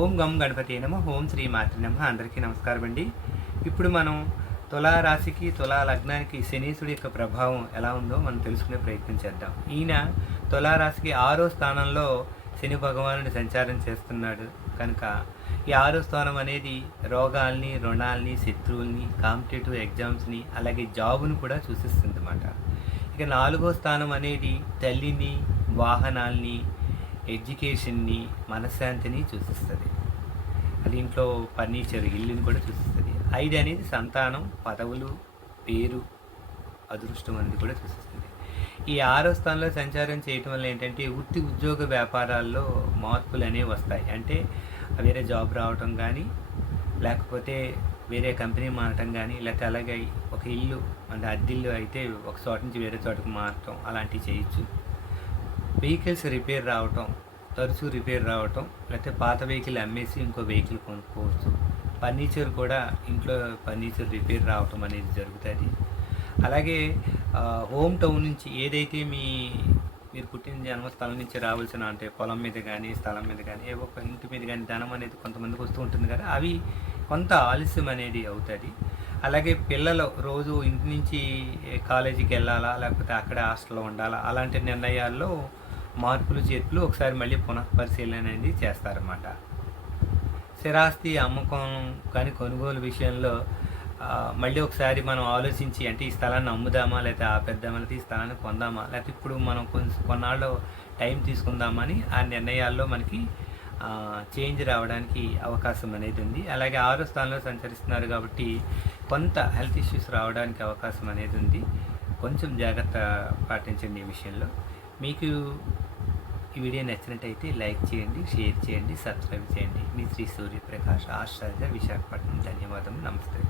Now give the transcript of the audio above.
ఓం గం గణపతి నమ ఓం శ్రీ మాతృ నమ. అందరికీ నమస్కారం అండి. ఇప్పుడు మనం తులారాశికి తులా లగ్నానికి శనీశ్వరుడి యొక్క ప్రభావం ఎలా ఉందో మనం తెలుసుకునే ప్రయత్నం చేద్దాం. ఈయన తులారాశికి 6వ స్థానంలో శని భగవానుడు సంచారం చేస్తున్నాడు కనుక ఈ 6వ స్థానం అనేది రోగాల్ని, రుణాల్ని, శత్రువుల్ని, కాంపిటేటివ్ ఎగ్జామ్స్ని, అలాగే జాబును కూడా సూచిస్తుంది అన్నమాట. ఇక 4వ స్థానం అనేది తల్లిని, వాహనాల్ని, ఎడ్యుకేషన్ని, మనశ్శాంతిని సూచిస్తుంది. అది ఇంట్లో ఫర్నిచర్, ఇల్లుని కూడా సూచిస్తుంది. 5 అనేది సంతానం, పదవులు, పేరు, అదృష్టం అనేది కూడా సూచిస్తుంది. ఈ 6వ స్థానంలో సంచారం చేయటం వల్ల ఏంటంటే వృత్తి, ఉద్యోగ, వ్యాపారాల్లో మార్పులు అనేవి వస్తాయి. అంటే వేరే జాబ్ రావటం కానీ, లేకపోతే వేరే కంపెనీ మారటం కానీ, లేకపోతే అలాగే ఒక ఇల్లు అంటే అద్దిల్లు అయితే ఒక చోట నుంచి వేరే చోటకు మారటం అలాంటివి చేయొచ్చు. వెహికల్స్ రిపేర్ రావటం, తరచూ రిపేర్ రావటం, లేకపోతే పాత వెహికల్ అమ్మేసి ఇంకో వెహికల్ కొనుక్కోవచ్చు. ఫర్నిచర్ కూడా ఇంట్లో ఫర్నిచర్ రిపేర్ రావటం అనేది జరుగుతుంది. అలాగే హోమ్ టౌన్ నుంచి ఏదైతే మీరు పుట్టిన జన్మస్థలం నుంచి రావాల్సిన అంటే పొలం మీద కానీ, స్థలం మీద కానీ, ఏవో ఒక ఇంటి మీద కానీ ధనం అనేది కొంతమందికి వస్తూ ఉంటుంది కదా, అవి కొంత ఆలస్యం అనేది అవుతుంది. అలాగే పిల్లలు రోజు ఇంటి నుంచి కాలేజీకి వెళ్ళాలా, లేకపోతే అక్కడే హాస్టల్లో ఉండాలా, అలాంటి నిర్ణయాల్లో మార్పులు చేర్పులు ఒకసారి మళ్ళీ పునఃపరిశీలన అనేది చేస్తారన్నమాట. స్థిరాస్తి అమ్మకం కానీ కొనుగోలు విషయంలో మళ్ళీ ఒకసారి మనం ఆలోచించి అంటే ఈ స్థలాన్ని అమ్ముదామా, లేకపోతే ఆపేద్దామా, లేకపోతే ఈ స్థలాన్ని కొందామా, లేకపోతే ఇప్పుడు మనం కొన్నాళ్ళు టైం తీసుకుందామని ఆ నిర్ణయాల్లో మనకి చేంజ్ రావడానికి అవకాశం అనేది ఉంది. అలాగే 6వ స్థానంలో సంచరిస్తున్నారు కాబట్టి కొంత హెల్త్ ఇష్యూస్ రావడానికి అవకాశం అనేది ఉంది. కొంచెం జాగ్రత్త పాటించండి ఈ విషయంలో. మీకు ఈ వీడియో నచ్చినట్టయితే లైక్ చేయండి, షేర్ చేయండి, సబ్స్క్రైబ్ చేయండి. మీ శ్రీ సూర్యప్రకాష్, ఆస్ట్రాలజర్, విశాఖపట్నం. ధన్యవాదం. నమస్తే.